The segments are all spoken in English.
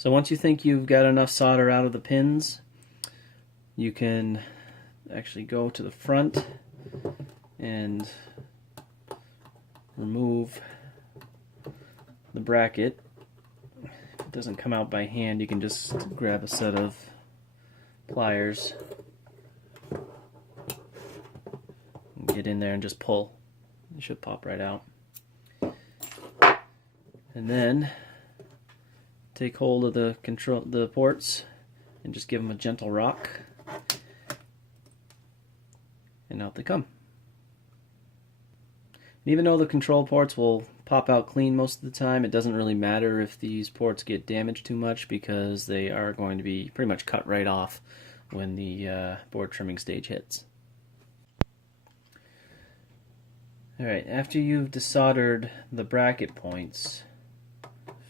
So once you think you've got enough solder out of the pins, you can actually go to the front and remove the bracket. If it doesn't come out by hand, you can just grab a set of pliers and get in there and just pull. It should pop right out. And then take hold of the ports and just give them a gentle rock, and out they come. And even though the control ports will pop out clean most of the time, it doesn't really matter if these ports get damaged too much, because they are going to be pretty much cut right off when the board trimming stage hits. Alright, after you've desoldered the bracket points,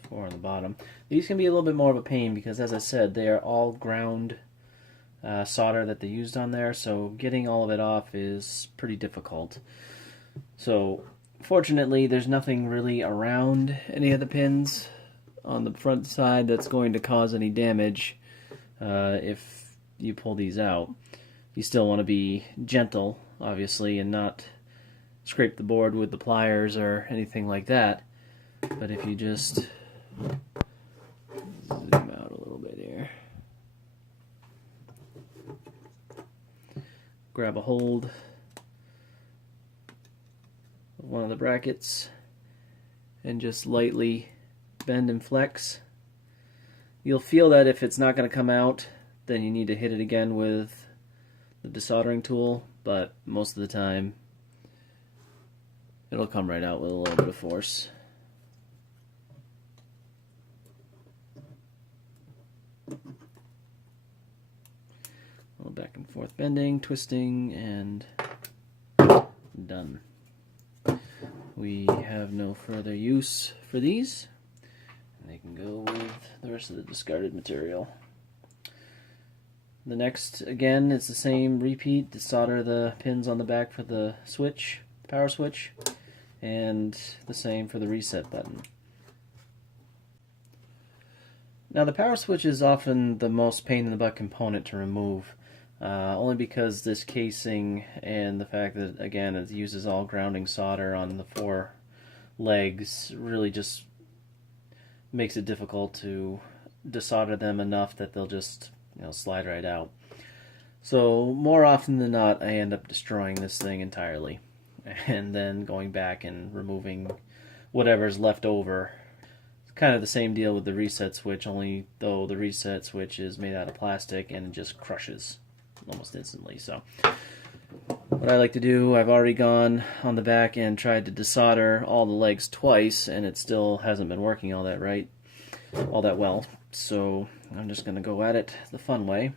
4 on the bottom, these can be a little bit more of a pain because, as I said, they are all ground solder that they used on there, so getting all of it off is pretty difficult. So fortunately, there's nothing really around any of the pins on the front side that's going to cause any damage if you pull these out. You still want to be gentle, obviously, and not scrape the board with the pliers or anything like that. But if you just zoom out a little bit here, grab a hold of one of the brackets and just lightly bend and flex. You'll feel that if it's not going to come out, then you need to hit it again with the desoldering tool, but most of the time it'll come right out with a little bit of force. A little back and forth bending, twisting, and done. We have no further use for these, and they can go with the rest of the discarded material. The next, again, is the same repeat. Desolder the pins on the back for the switch, power switch, and the same for the reset button. Now, the power switch is often the most pain in the butt component to remove, only because this casing and the fact that, again, it uses all grounding solder on the 4 legs really just makes it difficult to desolder them enough that they'll just, slide right out. So more often than not, I end up destroying this thing entirely, and then going back and removing whatever's left over. It's kind of the same deal with the reset switch, only though the reset switch is made out of plastic and it just crushes almost instantly. So what I like to do, I've already gone on the back and tried to desolder all the legs twice, and it still hasn't been working all that well. So I'm just going to go at it the fun way.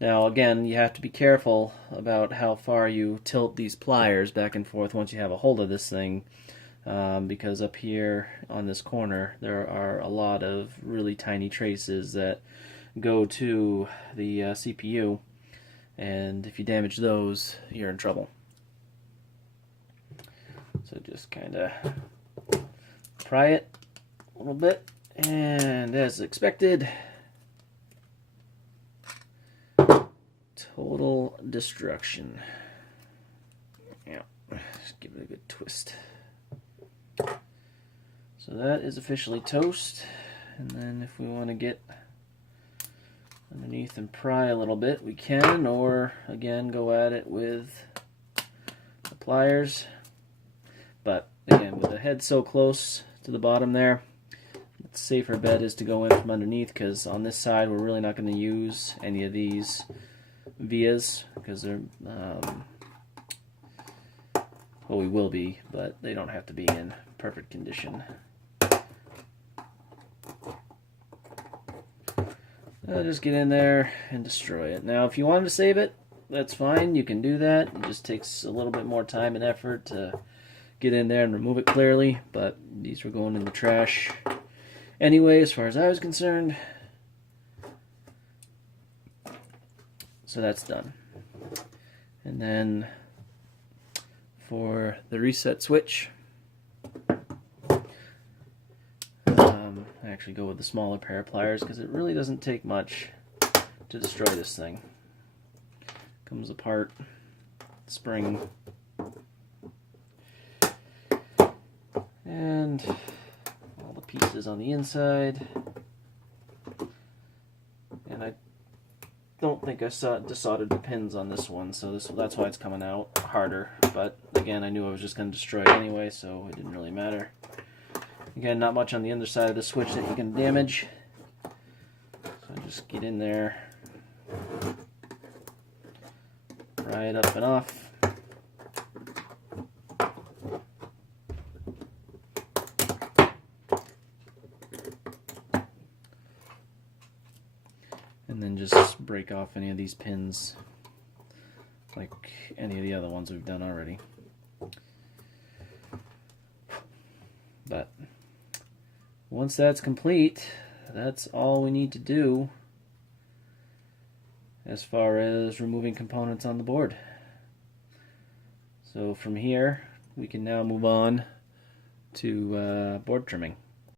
Now, again, you have to be careful about how far you tilt these pliers back and forth once you have a hold of this thing, because up here on this corner there are a lot of really tiny traces that go to the CPU, and if you damage those, you're in trouble. So just kind of pry it a little bit, and as expected, total destruction. Yeah, just give it a good twist. So that is officially toast. And then if we want to get underneath and pry a little bit, we can, or again go at it with the pliers. But again, with the head so close to the bottom there, the safer bet is to go in from underneath, because on this side we're really not going to use any of these vias, because they're well, we will be, but they don't have to be in perfect condition. I'll just get in there and destroy it. Now, if you wanted to save it, that's fine. You can do that. It just takes a little bit more time and effort to get in there and remove it clearly, but these were going in the trash anyway, as far as I was concerned. So that's done. And then for the reset switch, I actually go with the smaller pair of pliers because it really doesn't take much to destroy this thing. Comes apart, spring, and all the pieces on the inside. And I don't think I desoldered the pins on this one, so that's why it's coming out harder. But again, I knew I was just going to destroy it anyway, so it didn't really matter. Again, not much on the underside of the switch that you can damage. So I just get in there, pry it up and off. And then just break off any of these pins like any of the other ones we've done already. But once that's complete, that's all we need to do as far as removing components on the board. So from here, we can now move on to board trimming.